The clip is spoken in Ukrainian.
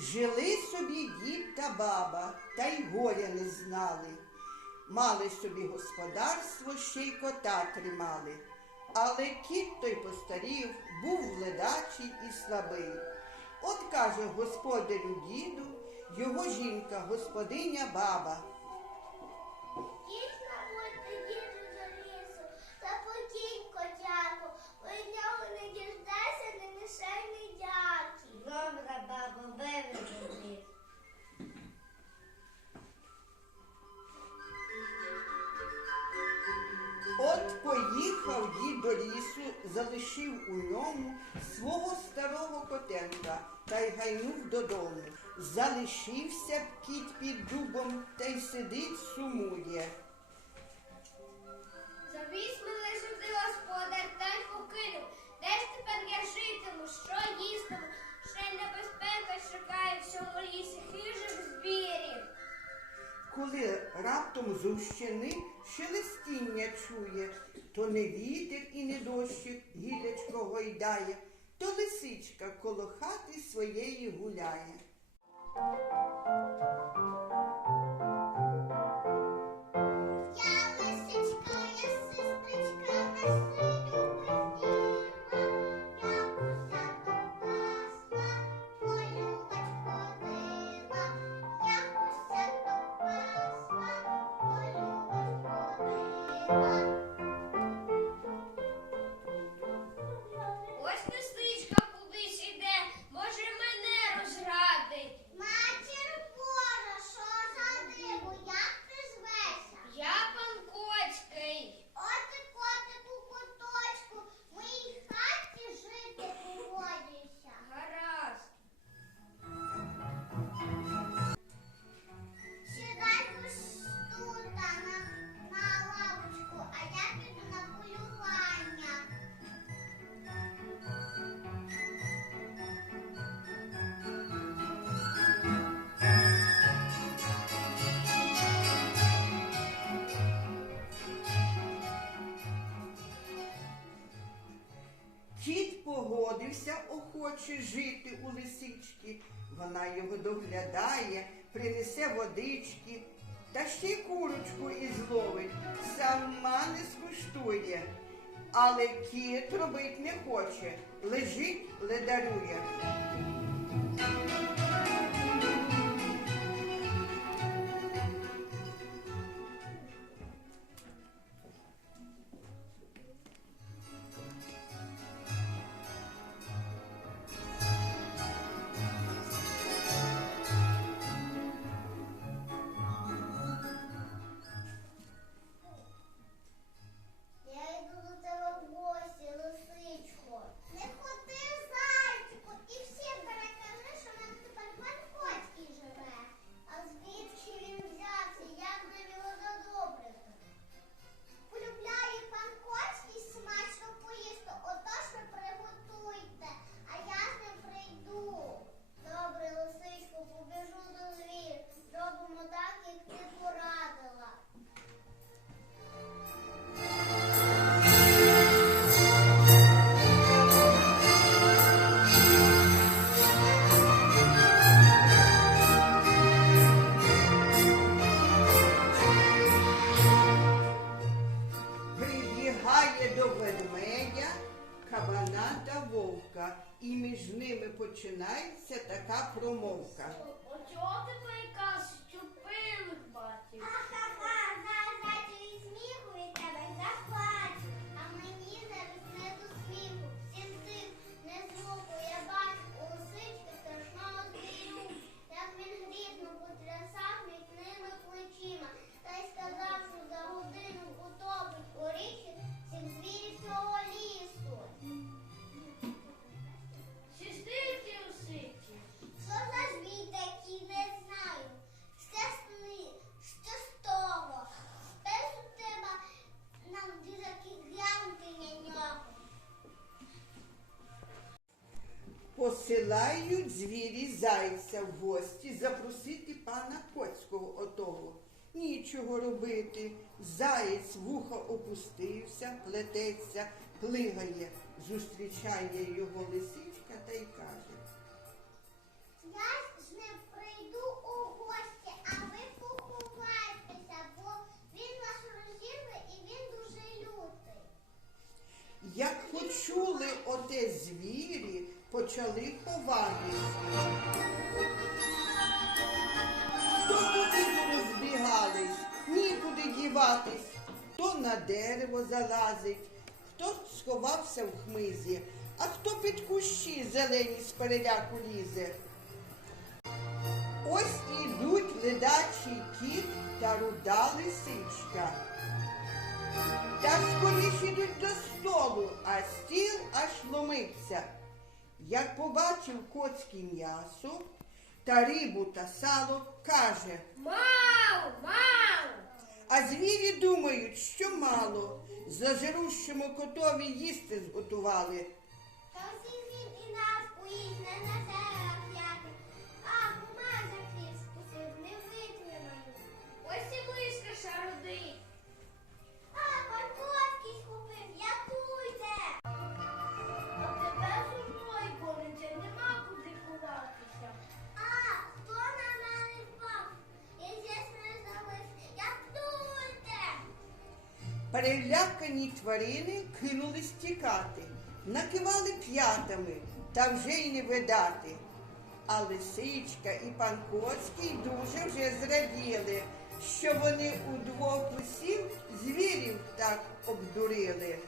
Жили собі дід та баба, та й горя не знали. Мали собі господарство, ще й кота тримали. Але кіт той постарів, був ледачий і слабий. От каже господарю діду, його жінка, господиня баба. До лісу, залишив у ньому свого старого котенка та й гайнув додому. Залишився б кіт під дубом та й сидить, сумує. Завіз мене сюди господар та й покинув. Де ж тепер я житиму, що їстиму? Ще й небезпека чекає в цьому лісі хижих звірів. Коли раптом з ущини шелестіння чує, то не вітер і не дощик гілячко гойдає, то лисичка коло хати своєї гуляє. Я лисичка, погодився охоче жити у лисички. Вона його доглядає, принесе водички, та ще й курочку зловить, сама не скуштує. Але кіт робить не хоче, лежить, ледарює. Прибігає до ведмедя, кабана та вовка, і між ними починається така промовка. Очого ти приказ, що пилих бачив? Посилають звірі зайця в гості запросити пана Коцького отого. Нічого робити. Заєць вуха опустився, плететься, плигає, зустрічає його лисичка та й каже. Я з ним прийду у гості, а ви поховайтеся, бо він вас розірве і він дуже лютий. Як почули оте звірі, почали ховатись. Хто куди розбігались, нікуди діватись, хто на дерево залазить, хто сховався в хмизі, а хто під кущі зелені з переляку лізе. Ось ідуть ледачий кіт та руда лисичка. Та скоріше йдуть до столу, а стіл аж ломиться. Як побачив коцьке м'ясо та рибу та сало, каже, Мау, мау! а звірі думають, що мало. Зажирущому котові їсти зготували. Перелякані тварини кинулись тікати, накивали п'ятами та вже й не видати. А лисичка і пан Коцький дуже вже зраділи, що вони у двох усіх звірів так обдурили.